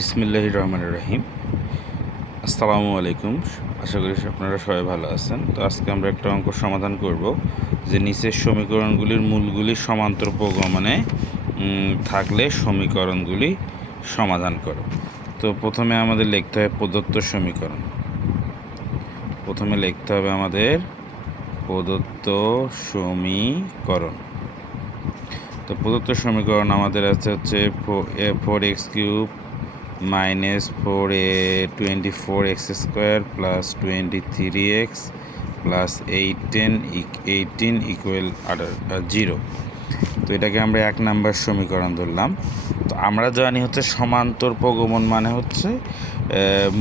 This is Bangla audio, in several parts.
বিসমিল্লাহ রহমান রহিম। আসসালামু আলাইকুম। আশা করি আপনারা সবাই ভালো আছেন। তো আজকে আমরা একটা অঙ্ক সমাধান করব, যে নিচের সমীকরণগুলির মূলগুলি সমান্তর প্রগমনে থাকলে সমীকরণগুলি সমাধান করো। তো প্রথমে আমাদের লিখতে হবে প্রদত্ত সমীকরণ। প্রথমে লিখতে হবে আমাদের প্রদত্ত সমীকরণ। তো প্রদত্ত সমীকরণ আমাদের আছে হচ্ছে four X cube minus four এ twenty four X square plus twenty three X plus eighteen eighteen equal zero তো এটাকে আমরা এক নাম্বার সমীকরণ ধরলাম। তো আমরা জানি হচ্ছে সমান্তর প্রগমন মানে হচ্ছে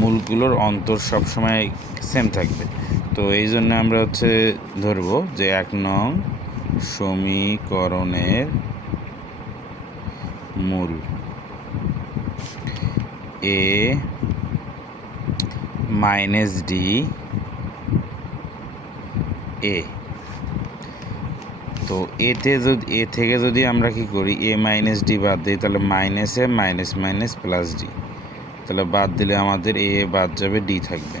মূলগুলোর অন্তর সবসময় সেম থাকবে। তো এই জন্য আমরা হচ্ছে ধরবো যে এক নং সমীকরণের মূল এ মাইনাস ডি এ। তো এতে যদি, এ থেকে যদি আমরা কি করি, এ মাইনাস ডি বাদ দিই, তাহলে minus A minus minus plus D. তাহলে বাদ দিলে আমাদের এ বাদ যাবে ডি থাকবে।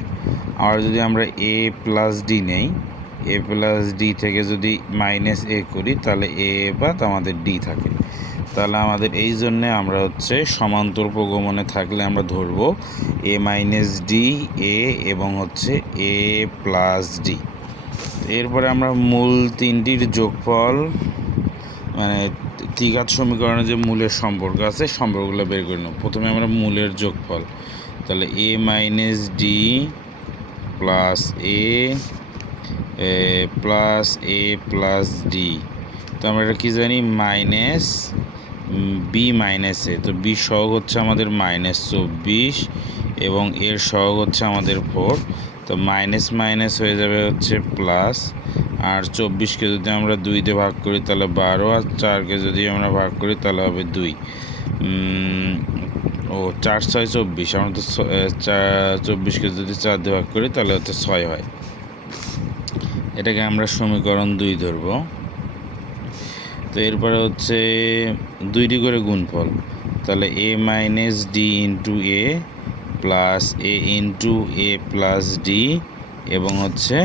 আর যদি আমরা এ প্লাস ডি নেই, এ প্লাস ডি থেকে যদি মাইনাস এ করি, তাহলে এ বাদ আমাদের ডি থাকে। তাহলে আমাদের এই জন্যে আমরা হচ্ছে সমান্তর প্রগমনে থাকলে আমরা ধরবো এ মাইনাস ডি, এ এবং হচ্ছে এ প্লাস ডি। এরপরে আমরা মূল তিনটির যোগফল মানে ত্রিঘাত সমীকরণে যে মূলের সম্পর্ক আছে, সম্পর্কগুলো বের করে নেব। প্রথমে আমরা মূলের যোগফল, তাহলে A minus D plus A plus A plus D. তো আমরা এটা কী জানি? মাইনাস বি মাইনাস তো বি সহগ হচ্ছে আমাদের মাইনাস চব্বিশ এবং এর সহগ হচ্ছে আমাদের ফোর তো মাইনাস মাইনাস হয়ে যাবে হচ্ছে প্লাস আর চব্বিশকে যদি আমরা দুইতে ভাগ করি, তাহলে বারো। আর চারকে যদি আমরা ভাগ করি, তাহলে হবে দুই। ও, চার, ছয়, চব্বিশ। আমরা তো চব্বিশকে যদি চার দিয়ে ভাগ করি, তাহলে হচ্ছে ছয় হয়। এটাকে আমরা সমীকরণ দুই ধরবো। তো এরপরে হচ্ছে দুইটি করে গুণফল। তাহলে A minus D into A plus A into A plus D এবং হচ্ছে,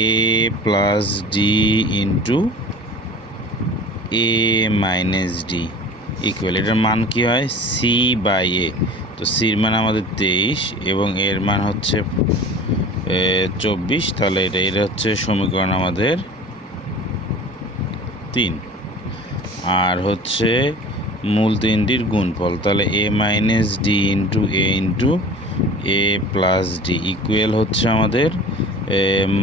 A plus D into A minus D equal এটার মান কি হয়? সি বাই এ তো সির মান আমাদের তেইশ এবং এর মান হচ্ছে চব্বিশ। তাহলে এটা এটা হচ্ছে সমীকরণ আমাদের তিন। আর হচ্ছে মূল তিনটির গুণফল। তাহলে A minus D into A into A plus D equal হচ্ছে আমাদের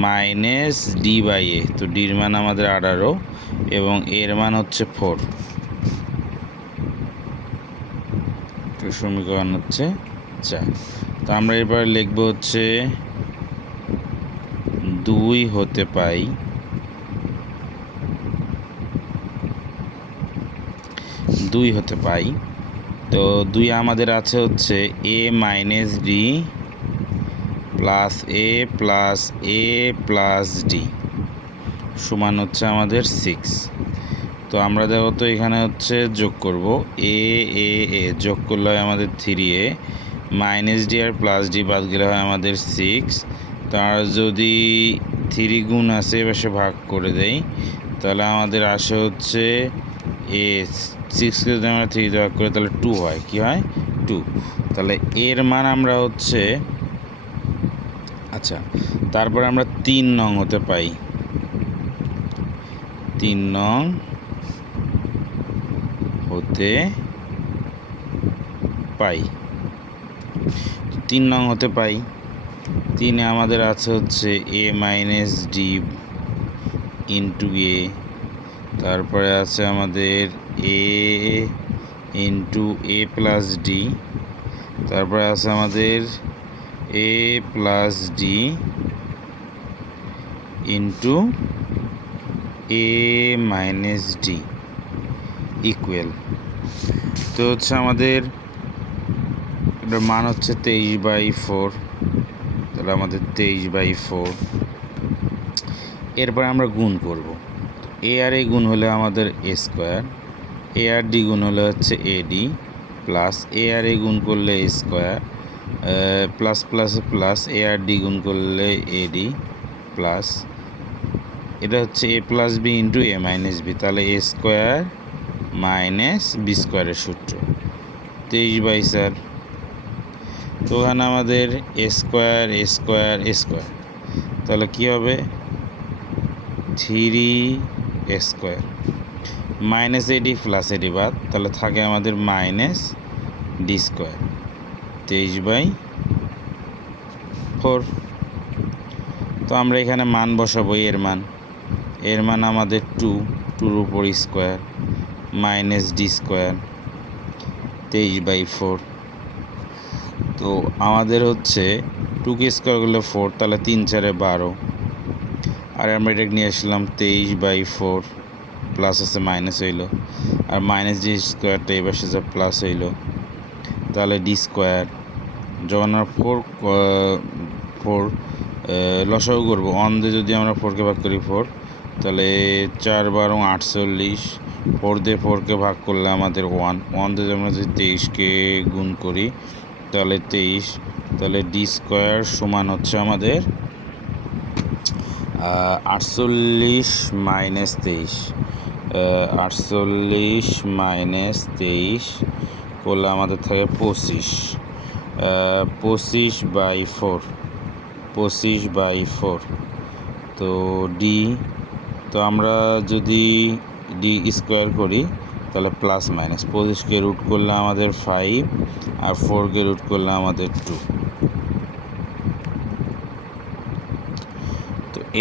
মাইনাস ডি বাই এ তো ডির মান আমাদের আঠারো এবং এর মান হচ্ছে ফোর সমীকরণ হচ্ছে চার। তো আমরা এবার লিখব হচ্ছে দুই হতে পাই দুই হতে পাই। তো দুই আমাদের আছে হচ্ছে A minus D plus A plus A plus D সমান হচ্ছে আমাদের সিক্স তো আমরা দেখো তো এখানে হচ্ছে যোগ করব এ এ এ যোগ করলে হয় আমাদের থ্রি এ মাইনাস ডি আর প্লাস ডি বাদ গেলে হয় আমাদের সিক্স তার যদি থ্রি গুণ আছে এবার সে ভাগ করে দেই, তাহলে আমাদের আসে হচ্ছে এ সিক্সকে যদি আমরা থ্রি ভাগ করি, তাহলে টু হয়। কি হয়? টু তাহলে এর মান আমরা হচ্ছে আচ্ছা তারপরে আমরা তিন নং হতে পাই। তিন নং হতে পাই। তিন নং হতে পাই। তিনে আমাদের আছে হচ্ছে A minus D into A তারপরে আছে আমাদের A into A plus D তারপরে আছে আমাদের A plus D into A minus D equal তো হচ্ছে আমাদের এটার মান হচ্ছে তেইশ বাই ফোর। তাহলে আমাদের তেইশ বাই ফোর। এরপর আমরা গুণ করব। এ আর এ গুণ হলে আমাদের এ স্কোয়ার এ আর ডি গুণ হলে হচ্ছে এডি প্লাস এ আর এ গুণ করলে square plus plus plus A R D গুণ করলে এ ডি প্লাস এটা হচ্ছে A plus B into A minus B, তাহলে এ স্কোয়ার মাইনাস বি স্কোয়ারের সূত্র। তেইশ বাই স্যার তো ওখানে আমাদের A square A square A square তাহলে কী হবে? Three square minus AD plus AD বাদ, তাহলে থাকে আমাদের মাইনাস ডি স্কোয়ার, তেইশ বাই ফোর। তো আমরা এখানে মান বসাবো, এর মান। এর মান আমাদের টু, টুর উপর স্কোয়ার, মাইনাস ডি স্কোয়ার, তেইশ বাই ফোর। তো আমাদের হচ্ছে টুকে স্কোয়ার করলে ফোর, তাহলে তিন চারে বারো। আর আমরা এটা নিয়ে আসলাম তেইশ বাই ফোর। প্লাস আছে মাইনাস হইল। আর মাইনাস ডি স্কোয়ারটা এবার সাথে প্লাস হইল। তাহলে ডি স্কোয়ার যখন আমরা ফোর ফোর লসাগু করব অন দিয়ে যদি আমরা ফোরকে ভাগ করি ফোর তাহলে চার বারো আটচল্লিশ ফোর দিয়ে ফোরকে ভাগ করলে আমাদের ওয়ান ওয়ান দিয়ে আমরা যদি তেইশকে গুণ করি, তাহলে তেইশ, তাহলে ডি স্কোয়ার সমান হচ্ছে আমাদের আটচল্লিশ মাইনাস তেইশ। আটচল্লিশ মাইনাস তেইশ করলে আমাদের থাকে পঁচিশ। পঁচিশ বাই ফোর, পঁচিশ বাই ফোর। তো ডি, তো আমরা যদি ডি স্কোয়ার করি, তাহলে প্লাস মাইনাস। পঁচিশকে রুট করলে আমাদের ফাইভ আর ফোরকে রুট করলে আমাদের টু।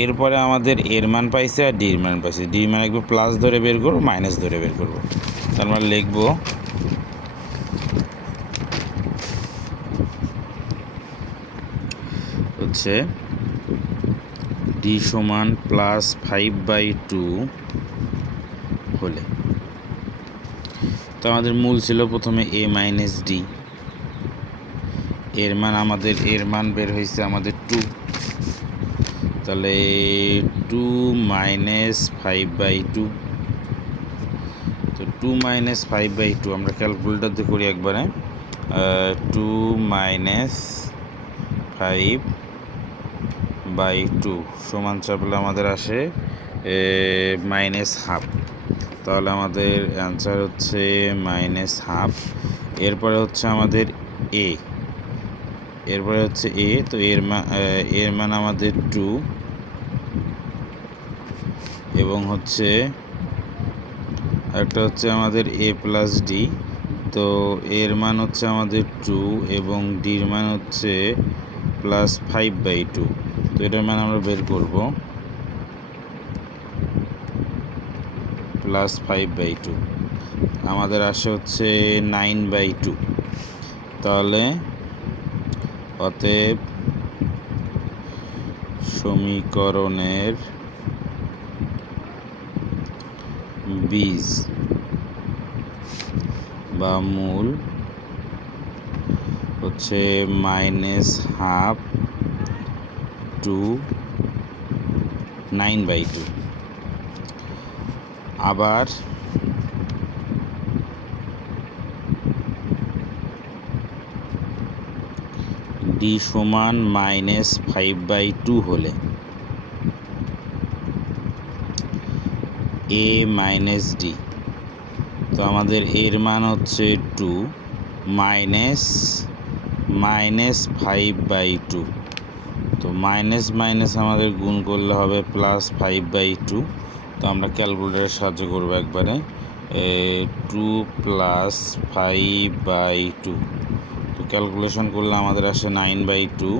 এরপরে আমাদের এর মান পাইছে আর ডির মান পাইছে। ডির মান একবার প্লাস ধরে বের করব মাইনাস ধরে বের করব। তার মানে লিখব হচ্ছে ডি সমান প্লাস ফাইভ বাই টু হলে। তো আমাদের মূল ছিল প্রথমে এ মাইনাস ডি এর মান আমাদের, এর মান বের হয়েছে আমাদের টু তাহলে two minus five by two তো two minus five by two আমরা ক্যালকুলেটার দিয়ে করি একবারে। Two minus five by two সমান চাপলে আমাদের আসে মাইনাস হাফ তাহলে আমাদের অ্যান্সার হচ্ছে মাইনাস হাফ এরপরে হচ্ছে আমাদের এ এরপরে হচ্ছে এ তো এর মান এর মান আমাদের টু এবং হচ্ছে একটা হচ্ছে আমাদের এ প্লাস ডি তো এর মান হচ্ছে আমাদের টু এবং ডির মান হচ্ছে প্লাস ফাইভ বাই টু তো এটার মান আমরা বের করব প্লাস ফাইভ বাই টু আমাদের আসে হচ্ছে নাইন বাই টু তাহলে অতএব সমীকরণের বীজ বা মূল হচ্ছে minus half two nine by two. আবার ডি সমান মাইনাস ফাইভ বাই টু হলে এ মাইনাস ডি তো আমাদের এর মান হচ্ছে two minus minus five by two তো মাইনাস মাইনাস আমাদের গুণ করলে হবে প্লাস ফাইভ বাই টু তো আমরা ক্যালকুলেটারের সাহায্য করব একবারে। Two plus five by two calculation করলে আমাদের আসে নাইন বাই টু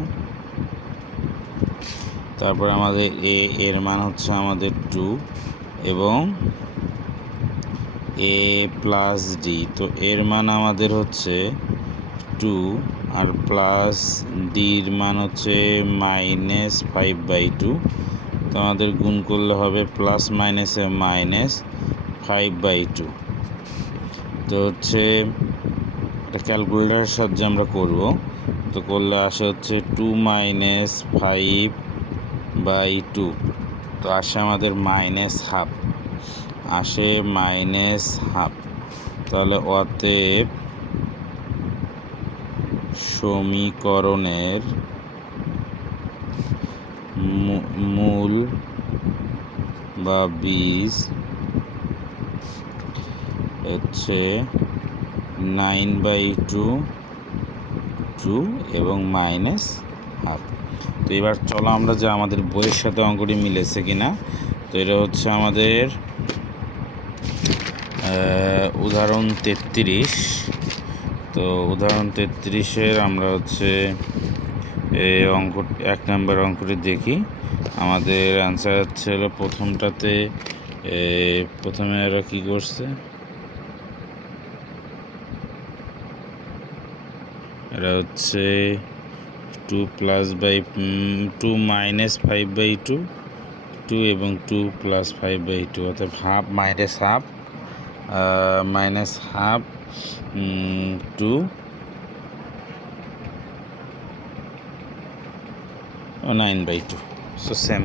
তারপর আমাদের এ এর মান হচ্ছে আমাদের টু এবং এ প্লাস ডি তো এর মান আমাদের হচ্ছে টু আর প্লাস ডির মান হচ্ছে মাইনাস ফাইভ বাই টু তো আমাদের গুণ করলে হবে প্লাস মাইনাসে মাইনাস ফাইভ বাই টু তো হচ্ছে এটা ক্যালকুলেটারের সাহায্যে আমরা করব। তো করলে আসে হচ্ছে two minus five by two তো আসে আমাদের মাইনাস হাফ আসে মাইনাস হাফ তাহলে অতএব সমীকরণের মূল বা বীজ হচ্ছে নাইন বাই টু টু এবং মাইনাস হাফ। তো এবার চলো আমরা যে আমাদের বইয়ের সাথে অঙ্কটি মিলেছে কিনা। তো এটা হচ্ছে আমাদের উদাহরণ তেত্রিশ। তো উদাহরণ তেত্রিশের আমরা হচ্ছে এই অঙ্ক, এক নম্বর অঙ্কটি দেখি। আমাদের অ্যান্সার হচ্ছে হলো প্রথমটাতে প্রথমে এরা কী করছে? এরা হচ্ছে two plus by two minus five by two two এবং two plus five by two অর্থাৎ half minus half minus half two nine by two so same